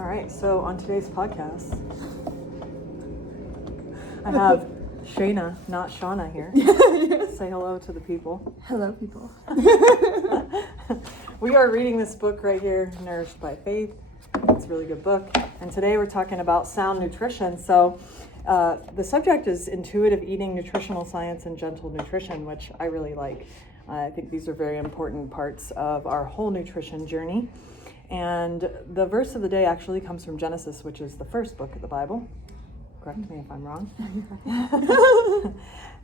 All right, so on today's podcast, I have Shayna, not Shauna here. Say hello to the people. Hello, people. We are reading this book right here, Nourished by Faith. It's a really good book. And today we're talking about sound nutrition. So the subject is intuitive eating, nutritional science, and gentle nutrition, which I really like. I think these are very important parts of our whole nutrition journey. And the verse of the day actually comes from Genesis, which is the first book of the Bible. Correct me if I'm wrong.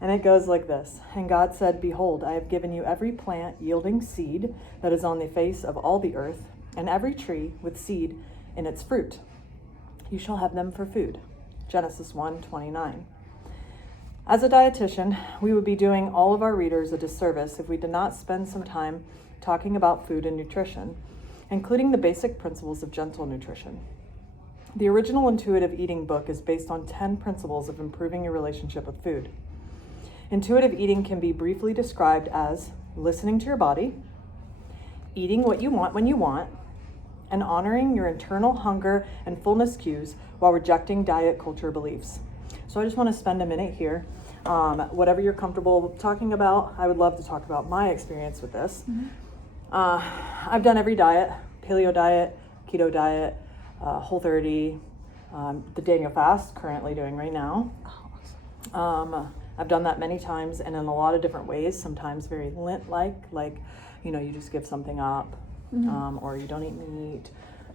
And it goes like this. And God said, "Behold, I have given you every plant yielding seed that is on the face of all the earth, and every tree with seed in its fruit. You shall have them for food." Genesis 1:29. As a dietitian, we would be doing all of our readers a disservice if we did not spend some time talking about food and nutrition, including the basic principles of gentle nutrition. The original intuitive eating book is based on 10 principles of improving your relationship with food. Intuitive eating can be briefly described as listening to your body, eating what you want when you want, and honoring your internal hunger and fullness cues while rejecting diet culture beliefs. So I just want to spend a minute here. Whatever you're comfortable talking about, I would love to talk about my experience with this. I've done every diet: paleo diet, keto diet, Whole30, the Daniel fast, currently doing right now. I've done that many times and in a lot of different ways, sometimes very Lent-like, you just give something up, or you don't eat meat,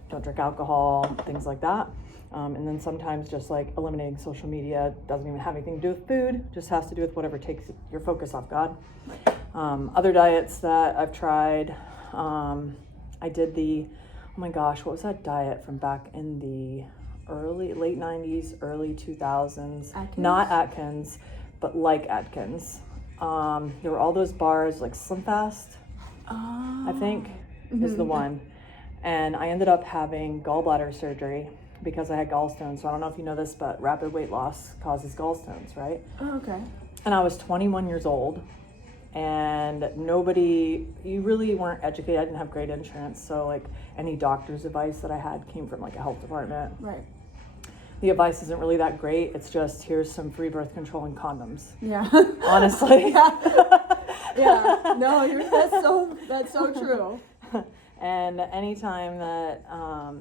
don't drink alcohol, things like that. And then sometimes just like eliminating social media, doesn't even have anything to do with food, just has to do with whatever takes your focus off God. Other diets that I've tried, I did what was that diet from back in the late 90s, early 2000s? Atkins? Not Atkins, but like Atkins. There were all those bars, like Slim Fast, I think, is the one. And I ended up having gallbladder surgery because I had gallstones. So I don't know if you know this, but rapid weight loss causes gallstones, right? Oh, okay. And I was 21 years old, and you really weren't educated. I didn't have great insurance, so like any doctor's advice that I had came from like a health department. Right. The advice isn't really that great. It's just, here's some free birth control and condoms. Yeah. Honestly. Yeah. No, that's so true. And anytime that,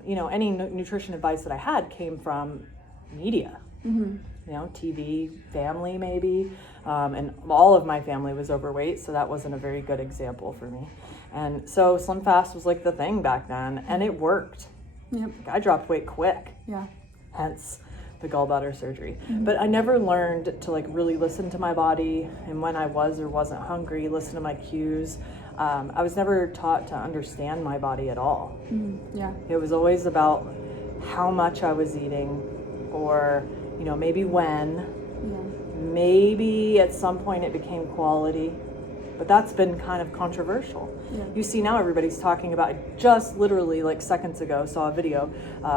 any nutrition advice that I had came from media, TV, family maybe, and all of my family was overweight, so that wasn't a very good example for me. And so Slim Fast was like the thing back then, and it worked. Yep. I dropped weight quick. Yeah. Hence the gallbladder surgery. But I never learned to like really listen to my body, and when I was or wasn't hungry, listen to my cues. I was never taught to understand my body at all. Yeah. It was always about how much I was eating, or maybe when. Yeah. Maybe at some point it became quality, but that's been kind of controversial. Yeah. You see now everybody's talking about it. Just literally like seconds ago saw a video.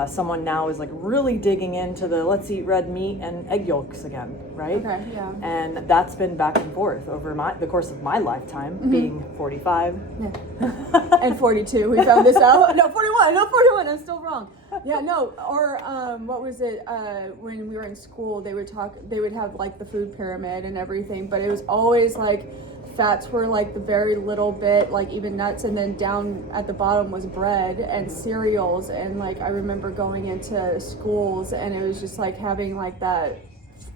Someone now is like really digging into the let's eat red meat and egg yolks again, right? Okay, yeah. And that's been back and forth over the course of my lifetime, being 45. Yeah. And 42, we found this out. No, 41, I'm still wrong. Yeah, no, or what was it, when we were in school, they would have like the food pyramid and everything, but it was always like fats were like the very little bit, like even nuts, and then down at the bottom was bread and cereals. And like I remember going into schools and it was just like having like that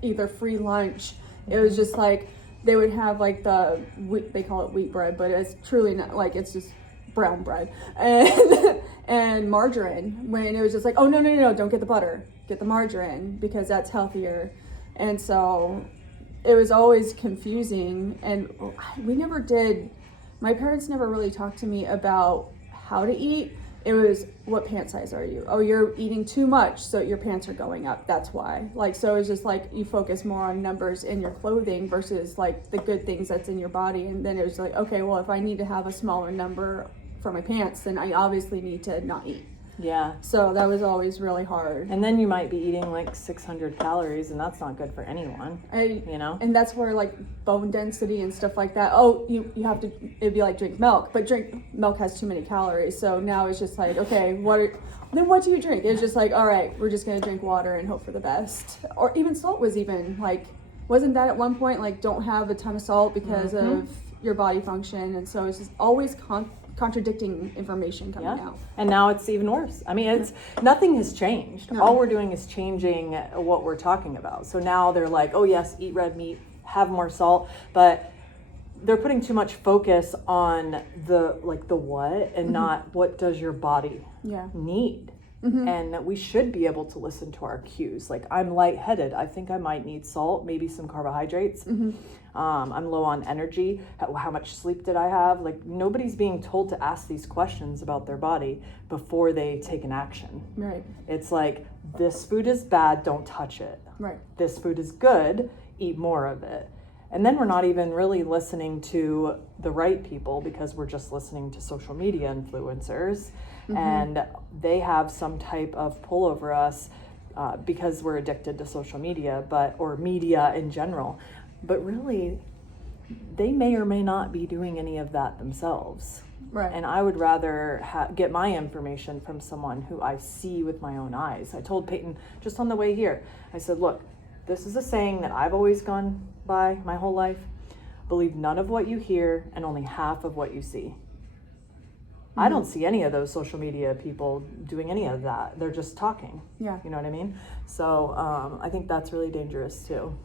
either free lunch. It was just like they would have like they call it wheat bread, but it's truly not, like it's just brown bread and margarine, when it was just like, oh no, don't get the butter, get the margarine because that's healthier. And so it was always confusing, and my parents never really talked to me about how to eat. It was, what pant size are you? Oh, you're eating too much, so your pants are going up, that's why. Like, so it's just like you focus more on numbers in your clothing versus like the good things that's in your body. And then it was like, okay, well, if I need to have a smaller number for my pants, then I obviously need to not eat. Yeah. So that was always really hard. And then you might be eating like 600 calories, and that's not good for anyone, And that's where like bone density and stuff like that. Oh, you have to, it'd be like drink milk, but milk has too many calories. So now it's just like, okay, what then what do you drink? It's just like, all right, we're just gonna drink water and hope for the best. Or even salt was even like, wasn't that at one point like, don't have a ton of salt because of your body function, and so it's just always contradicting information coming out. And now it's even worse. I mean, it's nothing has changed. No. All we're doing is changing what we're talking about. So now they're like, oh yes, eat red meat, have more salt, but they're putting too much focus on the what and not what does your body need. And we should be able to listen to our cues. Like, I'm lightheaded. I think I might need salt, maybe some carbohydrates. I'm low on energy. How much sleep did I have? Like, nobody's being told to ask these questions about their body before they take an action. Right. It's like, this food is bad, don't touch it. Right. This food is good, eat more of it. And then we're not even really listening to the right people because we're just listening to social media influencers. And they have some type of pull over us because we're addicted to social media, or media in general. But really, they may or may not be doing any of that themselves. Right. And I would rather get my information from someone who I see with my own eyes. I told Peyton just on the way here, I said, look, this is a saying that I've always gone by my whole life. Believe none of what you hear and only half of what you see. I don't see any of those social media people doing any of that. They're just talking. Yeah. You know what I mean? So I think that's really dangerous too.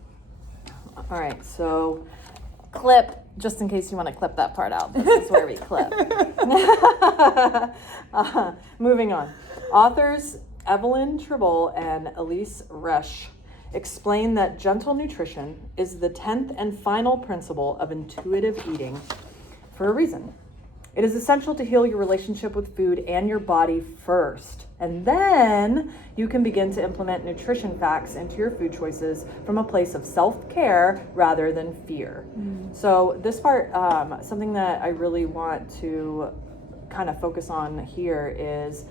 All right, so clip, just in case you want to clip that part out. This is where we clip. Moving on. Authors Evelyn Tribble and Elise Resch explain that gentle nutrition is the 10th and final principle of intuitive eating for a reason. It is essential to heal your relationship with food and your body first, and then you can begin to implement nutrition facts into your food choices from a place of self-care rather than fear. So this part, something that I really want to kind of focus on here is,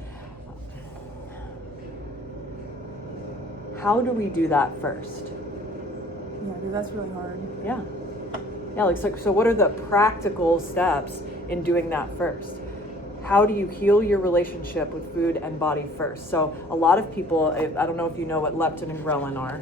how do we do that first? Yeah, dude, that's really hard. Yeah, like, so what are the practical steps in doing that first? How do you heal your relationship with food and body first? So a lot of people, I don't know if you know what leptin and ghrelin are,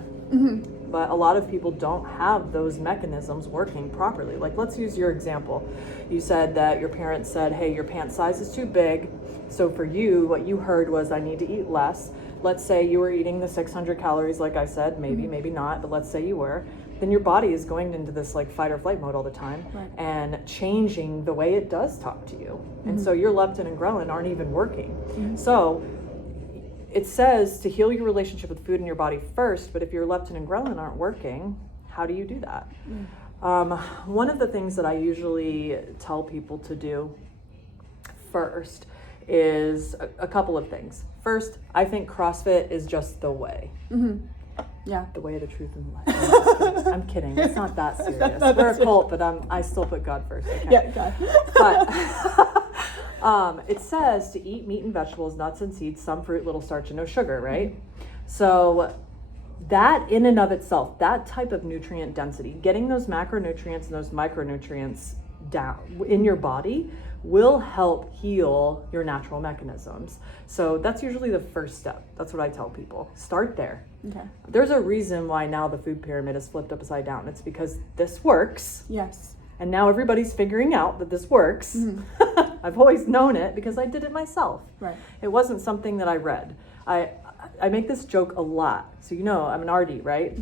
but a lot of people don't have those mechanisms working properly. Like, let's use your example. You said that your parents said, hey, your pant size is too big. So for you, what you heard was, I need to eat less. Let's say you were eating the 600 calories, like I said, maybe not, but let's say you were. Then your body is going into this like fight or flight mode all the time, and changing the way it does talk to you. And so your leptin and ghrelin aren't even working. So it says to heal your relationship with food and your body first, but if your leptin and ghrelin aren't working, how do you do that? One of the things that I usually tell people to do first is a couple of things. First, I think CrossFit is just the way. Yeah. The way, the truth, and the life. I'm kidding. It's not that serious. We're a cult, but I still put God first. Okay? Yeah, God. But it says to eat meat and vegetables, nuts and seeds, some fruit, little starch, and no sugar, right? So that in and of itself, that type of nutrient density, getting those macronutrients and those micronutrients down in your body will help heal your natural mechanisms. So that's usually the first step. That's what I tell people. Start there. Okay. There's a reason why now the food pyramid is flipped upside down. It's because this works. Yes. And now everybody's figuring out that this works. I've always known it because I did it myself. Right. It wasn't something that I read. I make this joke a lot. So you know I'm an RD, right?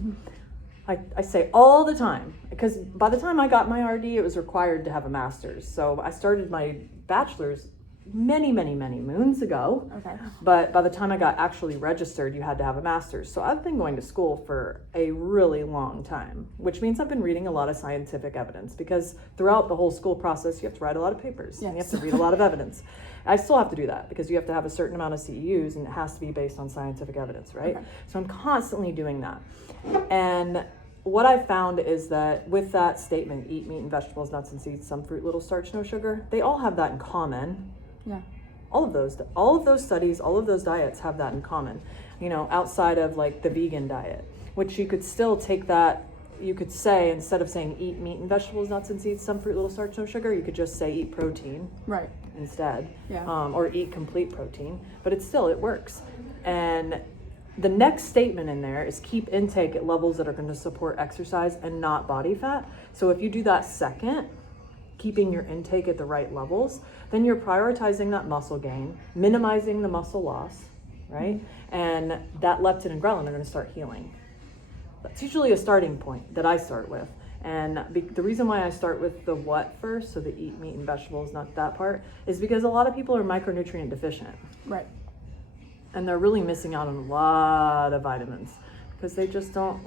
I say all the time, because by the time I got my RD, it was required to have a master's. So I started my bachelor's many moons ago. Okay. But by the time I got actually registered, you had to have a master's. So I've been going to school for a really long time, which means I've been reading a lot of scientific evidence, because throughout the whole school process, you have to write a lot of papers. And you have to read a lot of evidence. I still have to do that because you have to have a certain amount of CEUs, and it has to be based on scientific evidence, right? Okay. So I'm constantly doing that. And what I found is that with that statement, eat meat and vegetables, nuts and seeds, some fruit, little starch, no sugar, they all have that in common. Yeah. All of those studies, all of those diets have that in common, you know, outside of like the vegan diet, which you could still take that, you could say, instead of saying eat meat and vegetables, nuts and seeds, some fruit, little starch, no sugar, you could just say eat protein. Right. instead, Yeah. or eat complete protein, but it works. And the next statement in there is keep intake at levels that are going to support exercise and not body fat. So if you do that second, keeping your intake at the right levels, then you're prioritizing that muscle gain, minimizing the muscle loss, right? And that leptin and ghrelin are going to start healing. That's usually a starting point that I start with. And the reason why I start with the what first, so the eat meat and vegetables, not that part, is because a lot of people are micronutrient deficient. Right. And they're really missing out on a lot of vitamins because they just don't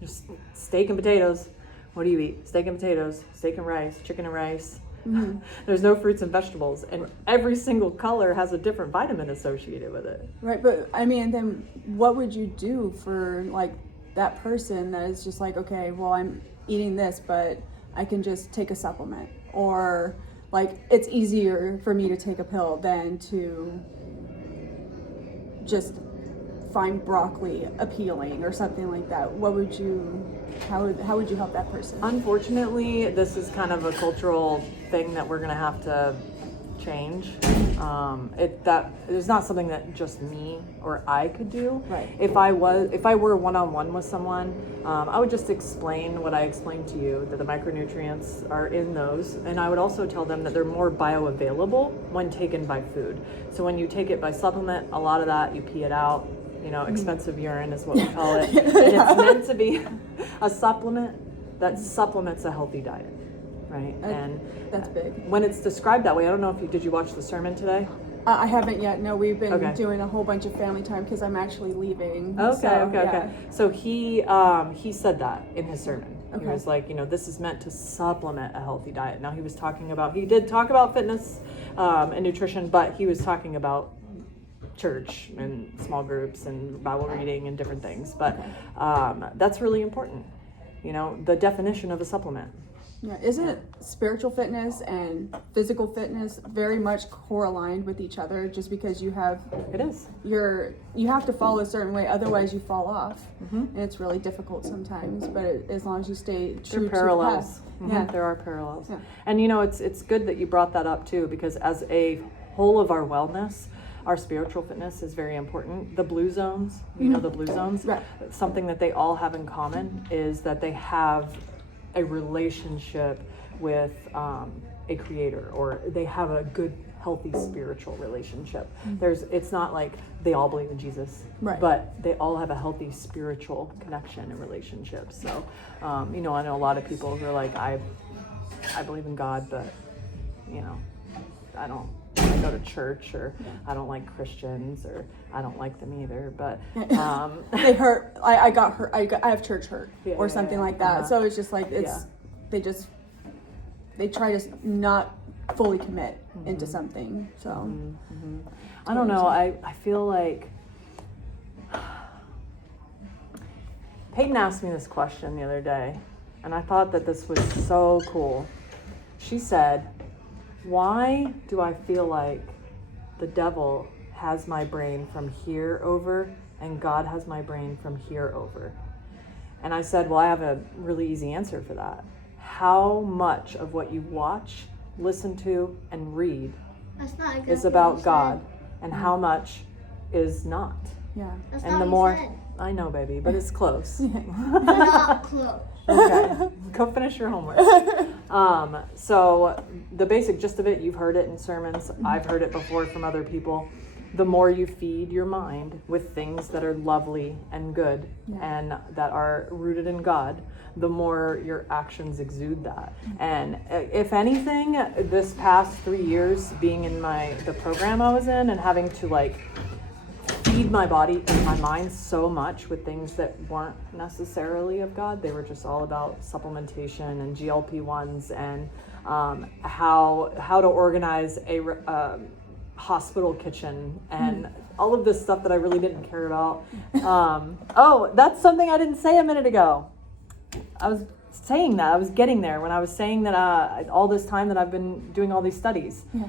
just steak and potatoes. What do you eat? Steak and potatoes, steak and rice, chicken and rice. Mm-hmm. There's no fruits and vegetables, and every single color has a different vitamin associated with it. Right, but I mean, then what would you do for like that person that is just like, okay, well, I'm eating this, but I can just take a supplement, or like it's easier for me to take a pill than to just find broccoli appealing or something like that. How would you help that person? Unfortunately, this is kind of a cultural thing that we're gonna have to change. It's not something that just me or I could do. Right. If I were one-on-one with someone, I would just explain what I explained to you, that the micronutrients are in those, and I would also tell them that they're more bioavailable when taken by food. So when you take it by supplement, a lot of that you pee it out. Expensive urine is what we call it. And it's meant to be a supplement that supplements a healthy diet, right? And that's big. When it's described that way, I don't know if did you watch the sermon today? I haven't yet. No, we've been doing a whole bunch of family time because I'm actually leaving. Okay. So he said that in his sermon. Okay. He was like, this is meant to supplement a healthy diet. Now he did talk about fitness and nutrition, but he was talking about church and small groups and Bible reading and different things. But that's really important. The definition of a supplement. Yeah, isn't spiritual fitness and physical fitness very much correlated with each other? Just because It is. you have to follow a certain way, otherwise you fall off, Mm-hmm. and it's really difficult sometimes. But as long as you stay true There are parallels. to the path, Mhm. yeah, There are parallels. Yeah. And it's good that you brought that up too, because as a whole of our wellness, our spiritual fitness is very important. The blue zones, the blue zones, Right. something that they all have in common is that they have a relationship with a creator, or they have a good, healthy spiritual relationship. It's not like they all believe in Jesus, Right. but they all have a healthy spiritual connection and relationship. So, I know a lot of people who are like, I believe in God, but I go to church, or I don't like Christians, or I don't like them either. But they hurt. I got hurt. I have church hurt, Yeah, or yeah, something yeah. like that. Uh-huh. So it's just like Yeah. they try to not fully commit into something. So I don't know. I feel like Peyton asked me this question the other day, and I thought that this was so cool. She said, "Why do I feel like the devil has my brain from here over and God has my brain from here over?" And I said, well, I have a really easy answer for that. How much of what you watch, listen to, and read That's not exactly is about what you God, and how much is not? yeah. That's And not the what more, you I know, baby, but it's close. said. Not close. Okay, go finish your homework. So the basic gist of it, you've heard it in sermons. I've heard it before from other people. The more you feed your mind with things that are lovely and good and that are rooted in God, the more your actions exude that. And if anything, this past 3 years being in the program I was in and having to feed my body and my mind so much with things that weren't necessarily of God. They were just all about supplementation and GLP-1s and how to organize a hospital kitchen and all of this stuff that I really didn't care about. Oh, that's something I didn't say a minute ago. I was saying that. I was getting there when I was saying that all this time that I've been doing all these studies. Yeah.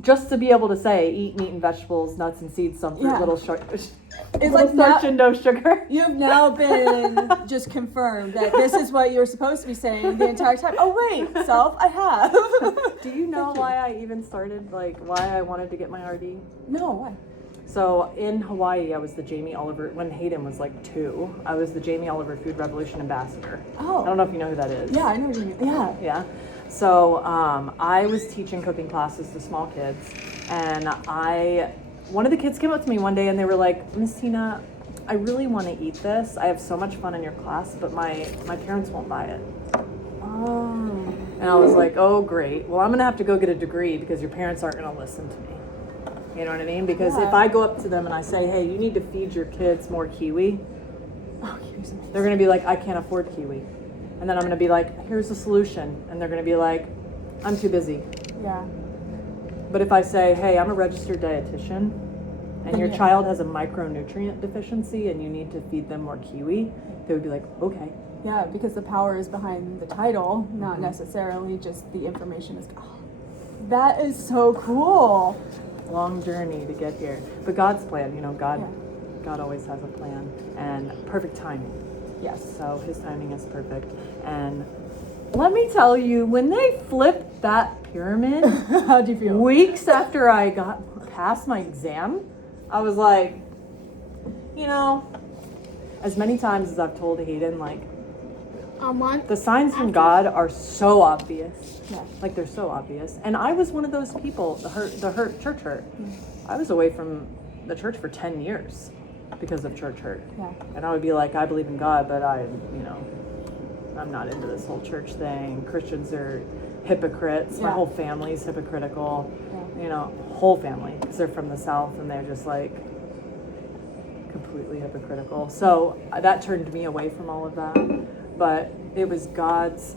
just to be able to say, eat meat and vegetables, nuts and seeds, some fruit, Yeah. little sugar. It's Little like starch now, and no sugar. you've now been just confirmed that this is what you were supposed to be saying the entire time. Oh wait, self, I have. Do you know why I even started, like, why I wanted to get my RD? No, why? So in Hawaii, I was the Jamie Oliver, when Hayden was like 2, I was the Jamie Oliver Food Revolution Ambassador. Oh. I don't know if you know who that is. Yeah, I know what you mean. Yeah. Yeah. So I was teaching cooking classes to small kids, and one of the kids came up to me one day and they were like, Miss Tina, I really want to eat this. I have so much fun in your class, but my parents won't buy it. Oh. And I was like, oh, great. Well, I'm going to have to go get a degree because your parents aren't going to listen to me. You know what I mean? Because Yeah. if I go up to them and I say, hey, you need to feed your kids more kiwi, Oh, kiwi's amazing. they're going to be like, I can't afford kiwi. And then I'm going to be like, here's the solution. And they're going to be like, I'm too busy. Yeah. But if I say, hey, I'm a registered dietitian and your Yeah. child has a micronutrient deficiency and you need to feed them more kiwi, they would be like, okay. Yeah, because the power is behind the title, not necessarily just the information is. Oh, that is so cool. Long journey to get here. But God's plan, God Yeah. God always has a plan and perfect timing. Yes. So his timing is perfect. And let me tell you, when they flipped that pyramid, How do you feel? weeks after I got past my exam, I was like, as many times as I've told Hayden, like, A month. the signs from God are so obvious. Yeah. Like, they're so obvious. And I was one of those people, church hurt. I was away from the church for 10 years because of church hurt. Yeah. And I would be like, I believe in God, but I'm not into this whole church thing. Christians are hypocrites. My Yeah. whole family's hypocritical. Yeah. Whole family, because they're from the South and they're just like completely hypocritical. So that turned me away from all of that. But it was God's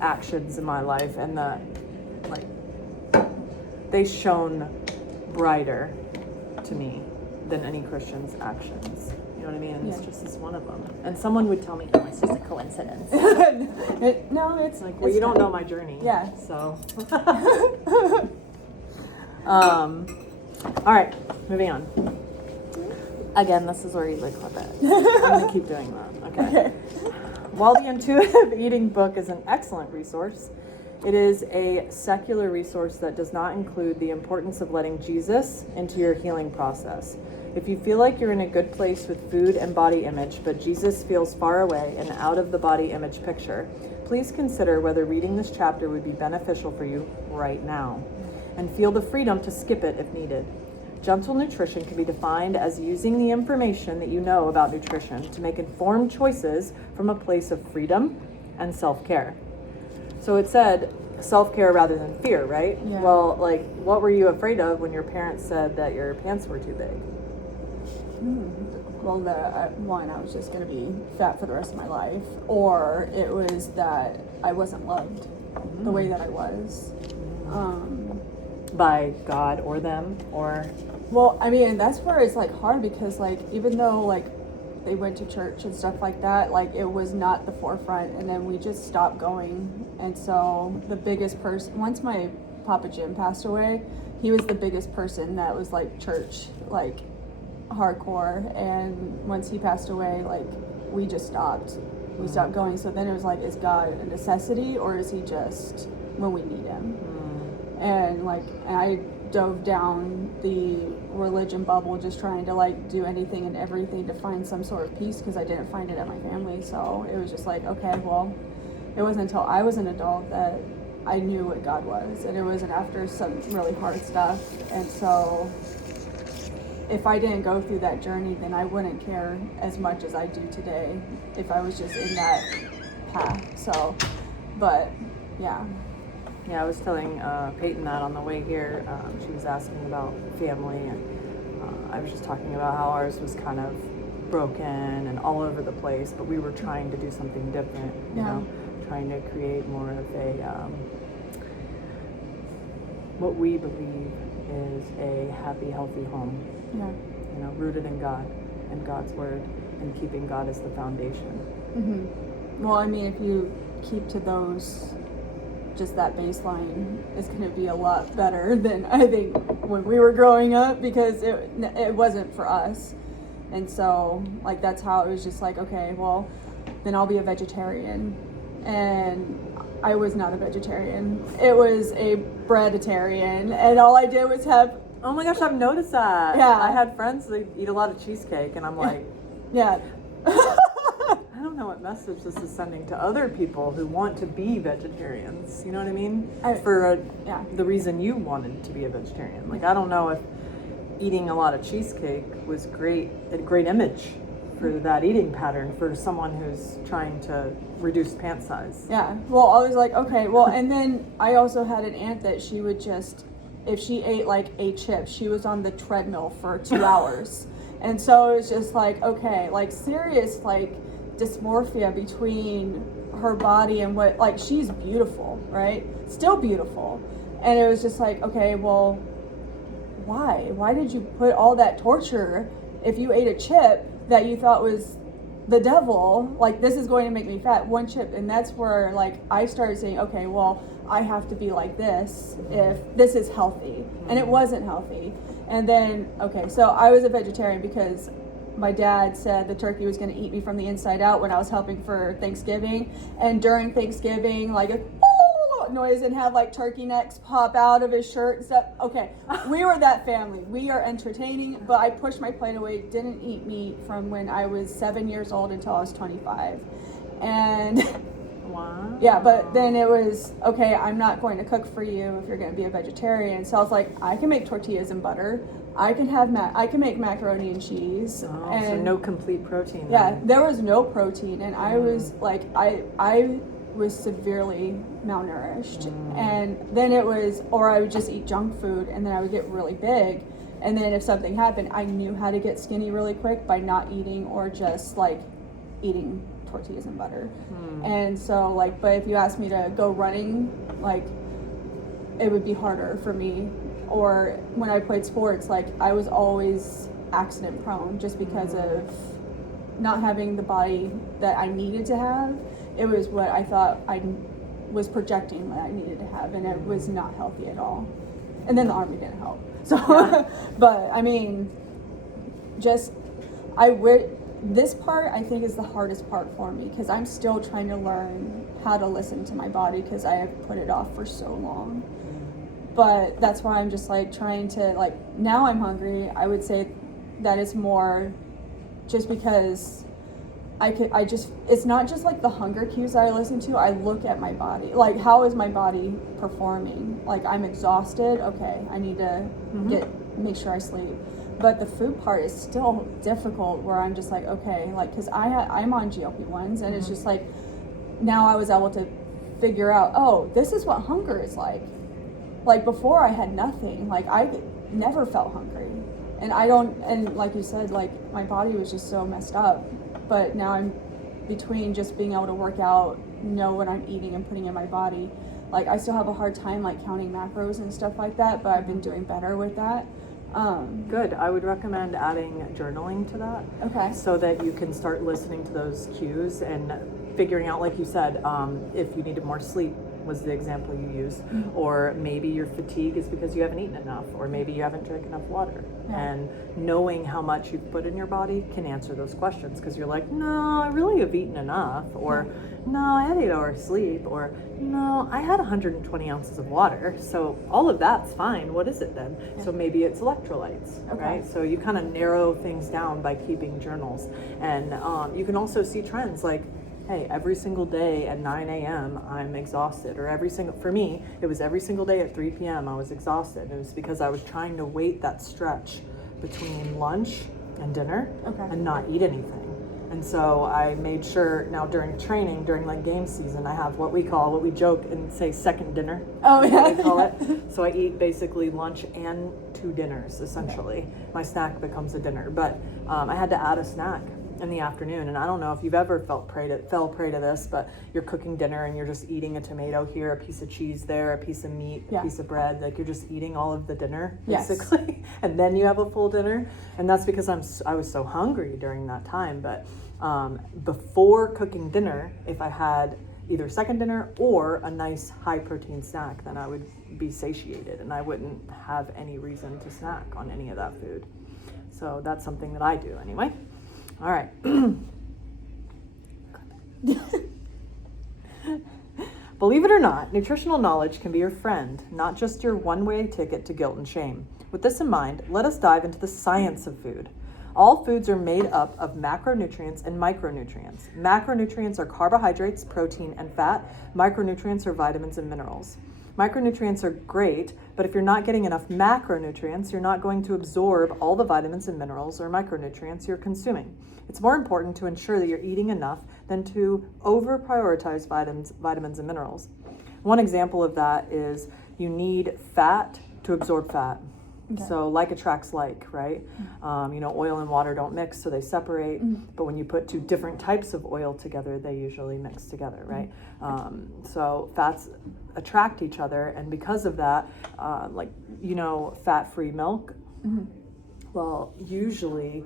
actions in my life, and they shone brighter to me than any Christian's actions. You know what I mean? And Yeah. this just is one of them. And someone would tell me, oh, it's just a coincidence. No, it's Like, well, it's you don't fine. know my journey. Yeah. So. All right, moving on. Again, this is where you like clip it. I'm gonna keep doing that. Okay. While the Intuitive Eating book is an excellent resource, it is a secular resource that does not include the importance of letting Jesus into your healing process. If you feel like you're in a good place with food and body image, but Jesus feels far away and out of the body image picture, please consider whether reading this chapter would be beneficial for you right now, and feel the freedom to skip it if needed. Gentle nutrition can be defined as using the information that you know about nutrition to make informed choices from a place of freedom and self-care. So it said self-care rather than fear, right? Yeah. Well, like, what were you afraid of when your parents said that your pants were too big? Well, one, I was just going to be fat for the rest of my life, or it was that I wasn't loved the way that I was. By God or them or... Well, I mean, that's where it's like hard because like even though like they went to church and stuff like that, like it was not the forefront, and then we just stopped going. And so the biggest person, once my Papa Jim passed away, he was the biggest person that was like church, like hardcore. And once he passed away, like we just stopped. We stopped going. So then it was like, is God a necessity or is he just when we need him? And like I dove down the religion bubble just trying to like do anything and everything to find some sort of peace because I didn't find it at my family. So it was just like, okay, well, it wasn't until I was an adult that I knew what God was, and it wasn't after some really hard stuff. And so if I didn't go through that journey, then I wouldn't care as much as I do today if I was just in that path. So, but yeah. Yeah, I was telling Peyton that on the way here. She was asking about family, and I was just talking about how ours was kind of broken and all over the place, but we were trying to do something different, you know, trying to create more of a, what we believe is a happy, healthy home, you know, rooted in God and God's word, and keeping God as the foundation. Well, I mean, if you keep to those just that baseline is going to be a lot better than I think when we were growing up, because it wasn't for us. And so like that's how it was just like, okay, well then I'll be a vegetarian. And I was not a vegetarian. It was a breaditarian, and all I did was have. Oh my gosh, I've noticed that. Yeah. I had friends that eat a lot of cheesecake, and I'm like, Yeah. I don't know what message this is sending to other people who want to be vegetarians. You know what I mean? Yeah. The reason you wanted to be a vegetarian. Like, I don't know if eating a lot of cheesecake was a great image for that eating pattern for someone who's trying to reduce pant size. Yeah. Well, I was like, okay, well, and then I also had an aunt that she would just, if she ate like a chip, she was on the treadmill for 2 hours. And so it was just like, okay, like serious, like dysmorphia between her body and what, like she's beautiful, right? Still beautiful. And it was just like, okay, well, why did you put all that torture if you ate a chip that you thought was the devil, like this is going to make me fat, one chip? And that's where like I started saying, okay, well, I have to be like this if this is healthy. And it wasn't healthy. And then, okay, so I was a vegetarian because my dad said the turkey was going to eat me from the inside out when I was helping for Thanksgiving. And during Thanksgiving, like a noise and have like turkey necks pop out of his shirt and stuff. Okay, we were that family. We are entertaining, but I pushed my plate away, didn't eat meat from when I was 7 years old until I was 25. And Wow. yeah, but then it was, okay, I'm not going to cook for you if you're going to be a vegetarian. So I was like, I can make tortillas and butter. I can make macaroni and cheese. Oh, and so no complete protein. yeah, then. there was no protein, and I was like, I was severely malnourished. And then it was, or I would just eat junk food, and then I would get really big. And then if something happened, I knew how to get skinny really quick by not eating or just like eating tortillas and butter. And so like, but if you asked me to go running, like it would be harder for me. Or when I played sports, like I was always accident prone just because of not having the body that I needed to have. It was what I thought I was projecting that I needed to have, and it was not healthy at all. And then the Army didn't help. So, but I mean, just, this part I think is the hardest part for me, because I'm still trying to learn how to listen to my body because I have put it off for so long. But that's why I'm just like trying to, like, now I'm hungry. I would say that is more just because it's not just like the hunger cues that I listen to. I look at my body, like how is my body performing? Like I'm exhausted. Okay, I need to make sure I sleep. But the food part is still difficult, where I'm just like, okay, like, because I'm on GLP-1s, and it's just like, now I was able to figure out, oh, this is what hunger is like. Like before I had nothing, like I never felt hungry. And like you said, like my body was just so messed up. But now I'm between just being able to work out, know what I'm eating and putting in my body. Like I still have a hard time like counting macros and stuff like that, but I've been doing better with that. Good. I would recommend adding journaling to that. Okay. So that you can start listening to those cues and figuring out, like you said, if you needed more sleep was the example you used, or maybe your fatigue is because you haven't eaten enough, or maybe you haven't drank enough water. Yeah. And knowing how much you've put in your body can answer those questions, because you're like, no, I really have eaten enough, or no, I had 8 hours sleep, or no, I had 120 ounces of water, so all of that's fine. What is it then? So maybe it's electrolytes, right? So you kind of narrow things down by keeping journals. And you can also see trends like, hey, every single day at 9 a.m. I'm exhausted, or for me, it was every single day at 3 p.m. I was exhausted. It was because I was trying to wait that stretch between lunch and dinner and not eat anything. And so I made sure now during training, during like game season, I have what we joke and say second dinner. Oh yeah. I call it. So I eat basically lunch and 2 dinners essentially. My snack becomes a dinner, but I had to add a snack in the afternoon. And I don't know if you've ever fell prey to this, but you're cooking dinner and you're just eating a tomato here, a piece of cheese there, a piece of meat, a piece of bread. Like you're just eating all of the dinner basically, and then you have a full dinner. And that's because I was so hungry during that time. But before cooking dinner, if I had either second dinner or a nice high protein snack, then I would be satiated and I wouldn't have any reason to snack on any of that food. So that's something that I do anyway. All right. Believe it or not, nutritional knowledge can be your friend, not just your one-way ticket to guilt and shame. With this in mind, let us dive into the science of food. All foods are made up of macronutrients and micronutrients. Macronutrients are carbohydrates, protein, and fat. Micronutrients are vitamins and minerals. Micronutrients are great, but if you're not getting enough macronutrients, you're not going to absorb all the vitamins and minerals or micronutrients you're consuming. It's more important to ensure that you're eating enough than to over-prioritize vitamins and minerals. One example of that is you need fat to absorb fat. Okay. So like attracts like, right? Oil and water don't mix, so they separate. But when you put two different types of oil together, they usually mix together, right? So fats attract each other, and because of that, fat-free milk. Well, usually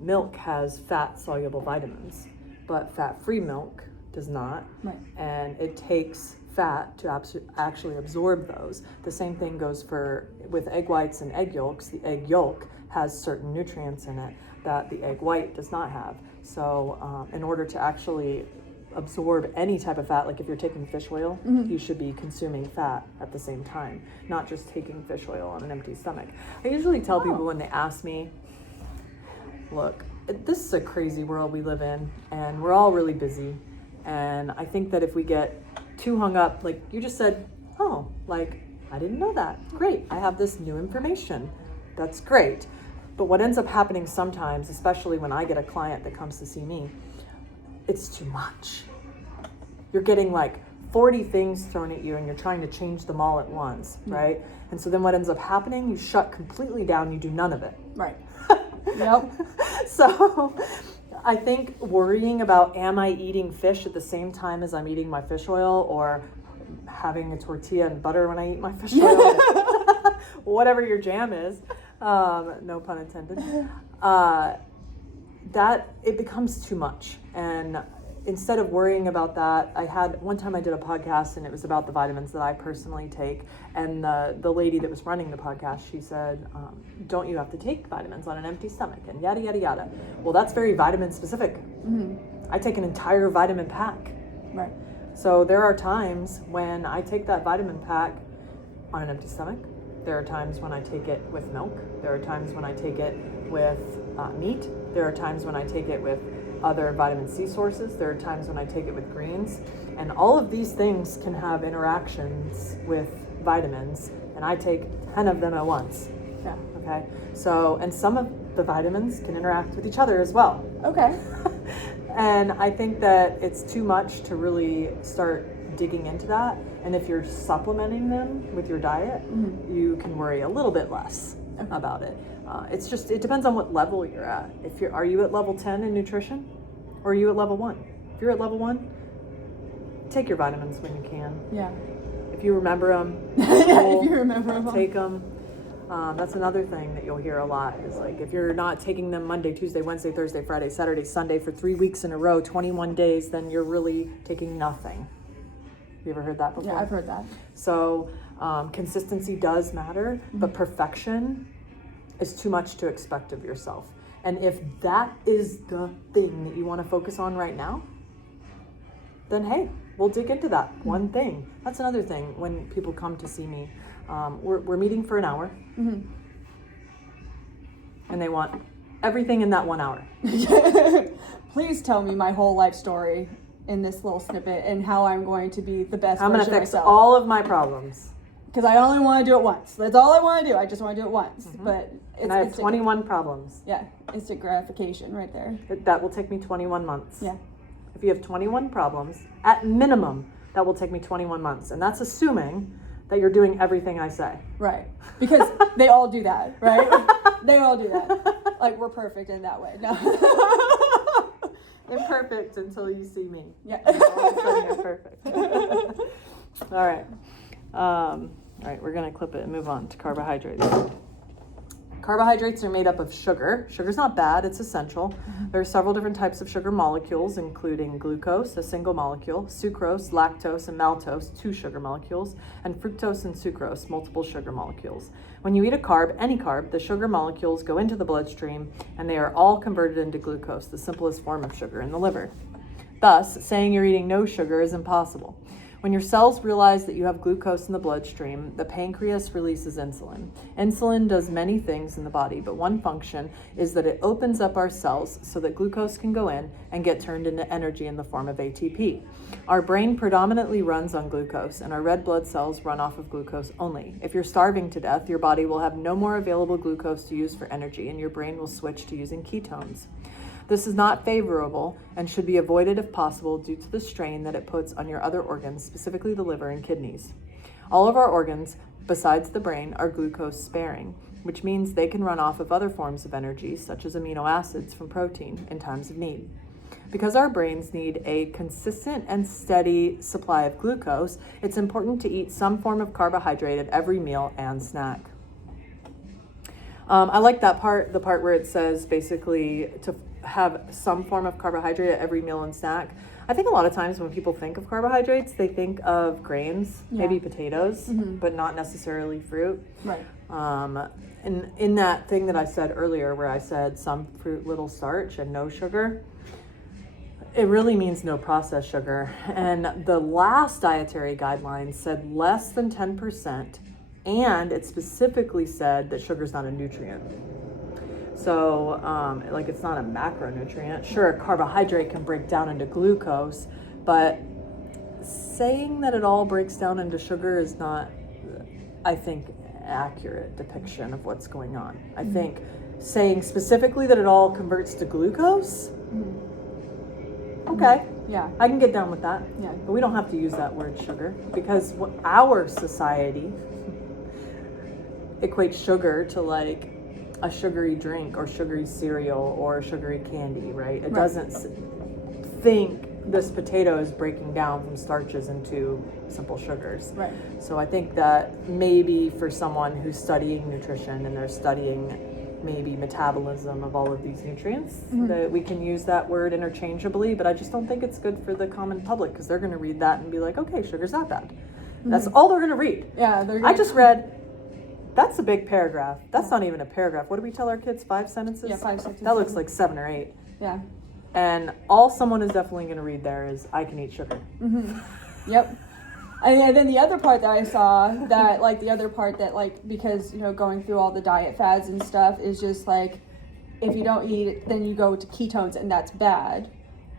milk has fat-soluble vitamins, but fat-free milk does not. Right. And it takes fat to actually absorb those. The same thing goes with egg whites and egg yolks. The egg yolk has certain nutrients in it that the egg white does not have. So in order to actually absorb any type of fat, like if you're taking fish oil, you should be consuming fat at the same time, not just taking fish oil on an empty stomach. I usually tell people when they ask me, look, this is a crazy world we live in, and we're all really busy. And I think that if we get too hung up, like you just said, I didn't know that. Great, I have this new information. That's great. But what ends up happening sometimes, especially when I get a client that comes to see me, it's too much. You're getting like 40 things thrown at you and you're trying to change them all at once, right? And so then what ends up happening, you shut completely down, you do none of it. Right. Yep. So I think worrying about, am I eating fish at the same time as I'm eating my fish oil, or having a tortilla and butter when I eat my fish oil, whatever your jam is, no pun intended, that it becomes too much. And instead of worrying about that, one time I did a podcast and it was about the vitamins that I personally take. And the lady that was running the podcast, she said, don't you have to take vitamins on an empty stomach, and yada, yada, yada. Well, that's very vitamin specific. I take an entire vitamin pack. Right. So there are times when I take that vitamin pack on an empty stomach. There are times when I take it with milk. There are times when I take it with meat. There are times when I take it with other vitamin C sources. There are times when I take it with greens. And all of these things can have interactions with vitamins, and I take 10 of them at once. Yeah. Okay. So, and some of the vitamins can interact with each other as well. Okay. And I think that it's too much to really start digging into that. And if you're supplementing them with your diet, you can worry a little bit less about it. It depends on what level you're at. Are you at level 10 in nutrition, or are you at level 1? If you're at level 1, take your vitamins when you can. Yeah. If you remember them, if you remember them, take them. That's another thing that you'll hear a lot is like, if you're not taking them Monday, Tuesday, Wednesday, Thursday, Friday, Saturday, Sunday for 3 weeks in a row, 21 days, then you're really taking nothing. You ever heard that before? Yeah, I've heard that. So consistency does matter, but perfection is too much to expect of yourself. And if that is the thing that you want to focus on right now, then hey, we'll dig into that one thing. That's another thing when people come to see me. We're meeting for an hour, and they want everything in that 1 hour. Please tell me my whole life story in this little snippet and how I'm going to be the best I'm version going to fix of myself. all of my problems. Because I only want to do it once. That's all I want to do. I just want to do it once. But And I have 21 problems. Yeah, instant gratification right there. That will take me 21 months. Yeah. If you have 21 problems, at minimum, that will take me 21 months. And that's assuming that you're doing everything I say. Right. Because they all do that, right? They all do that. Like, we're perfect in that way. No. Imperfect until you see me. Yeah. All of a sudden you're perfect. All right. All right, we're going to clip it and move on to carbohydrates. carbohydrates are made up of sugar. Sugar's not bad, it's essential. There are several different types of sugar molecules, including glucose, a single molecule, sucrose, lactose, and maltose, 2 sugar molecules, and fructose and sucrose, multiple sugar molecules. When you eat a carb, any carb, the sugar molecules go into the bloodstream and they are all converted into glucose, the simplest form of sugar in the liver. Thus, saying you're eating no sugar is impossible. When your cells realize that you have glucose in the bloodstream, the pancreas releases insulin. Insulin does many things in the body, but one function is that it opens up our cells so that glucose can go in and get turned into energy in the form of ATP. Our brain predominantly runs on glucose, and our red blood cells run off of glucose only. If you're starving to death, your body will have no more available glucose to use for energy, and your brain will switch to using ketones. This is not favorable and should be avoided if possible due to the strain that it puts on your other organs, specifically the liver and kidneys. All of our organs, besides the brain, are glucose sparing, which means they can run off of other forms of energy, such as amino acids from protein, in times of need. Because our brains need a consistent and steady supply of glucose, it's important to eat some form of carbohydrate at every meal and snack. I like that part, the part where it says basically to have some form of carbohydrate at every meal and snack. I think a lot of times when people think of carbohydrates, they think of grains, maybe potatoes, but not necessarily fruit. Right. And in that thing that I said earlier, where I said some fruit, little starch, and no sugar, it really means no processed sugar. And the last dietary guidelines said less than 10%, and it specifically said that sugar is not a nutrient. So, like, it's not a macronutrient. Sure, a carbohydrate can break down into glucose, but saying that it all breaks down into sugar is not, I think, accurate depiction of what's going on. I think saying specifically that it all converts to glucose, okay, Yeah. I can get down with that. Yeah. But we don't have to use that word sugar, because what our society equates sugar to, like, a sugary drink or sugary cereal or sugary candy, right? It doesn't think this potato is breaking down from starches into simple sugars. Right. So I think that maybe for someone who's studying nutrition and they're studying maybe metabolism of all of these nutrients, that we can use that word interchangeably, but I just don't think it's good for the common public, because they're going to read that and be like, okay, sugar's not bad. That's all they're going to read. Yeah. I just read, that's a big paragraph. That's not even a paragraph. What do we tell our kids? 5 sentences? Yeah, 5 sentences. That looks like 7 or 8. Yeah. And all someone is definitely going to read there is, I can eat sugar. Yep. And then the other part that I saw, that, like, the other part that, like, because, you know, going through all the diet fads and stuff is just like, if you don't eat it, then you go to ketones, and that's bad.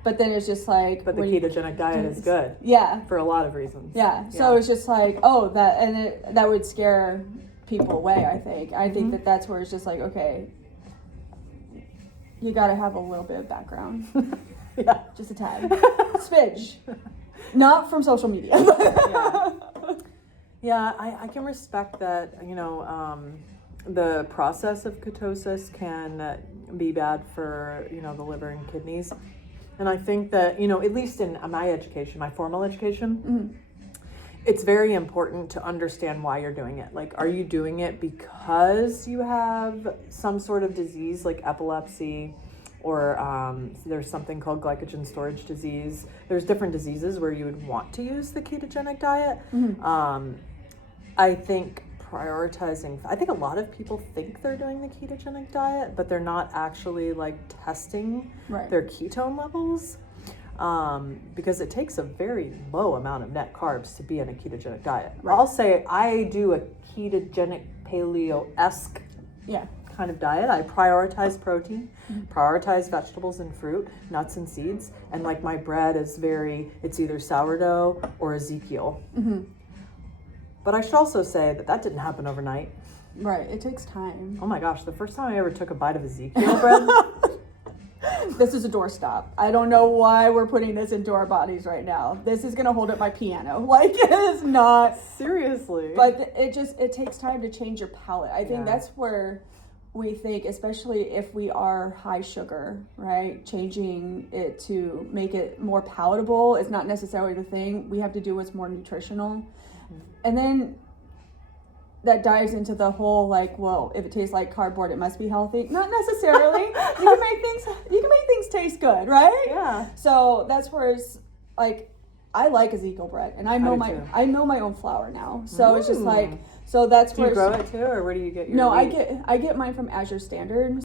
But then it's just like, But the ketogenic diet is good yeah, for a lot of reasons. yeah. So it's just like, oh, that would scare people away. I think that that's where it's just like, okay, you got to have a little bit of background, Yeah. just a tad, smidge, not from social media. Yeah, I can respect that, you know, the process of ketosis can be bad for, you know, the liver and kidneys. And I think that, you know, at least in my education, my formal education, it's very important to understand why you're doing it. Like, are you doing it because you have some sort of disease like epilepsy, or there's something called glycogen storage disease. There's different diseases where you would want to use the ketogenic diet. I think I think a lot of people think they're doing the ketogenic diet, but they're not actually, like, testing their ketone levels. Because it takes a very low amount of net carbs to be in a ketogenic diet. I'll say I do a ketogenic paleo-esque kind of diet. I prioritize protein, prioritize vegetables and fruit, nuts and seeds, and, like, my bread is it's either sourdough or Ezekiel. But I should also say that didn't happen overnight. Right, it takes time. Oh my gosh, the first time I ever took a bite of Ezekiel bread, This is a doorstop. I don't know why we're putting this into our bodies right now. This is gonna hold up my piano. Like, it is not. seriously. But it takes time to change your palate. I think that's where we think, especially if we are high sugar, right? Changing it to make it more palatable is not necessarily the thing. We have to do what's more nutritional. And then that dives into the whole like, well, if it tastes like cardboard, it must be healthy. Not necessarily. You can make things taste good, right? Yeah. So that's where it's like, I like Ezekiel bread, and I do know too. I know my own flour now. So it's just like, Mm. so that's Do where you grow it too, or where do you get your no, wheat? I get mine from Azure Standard.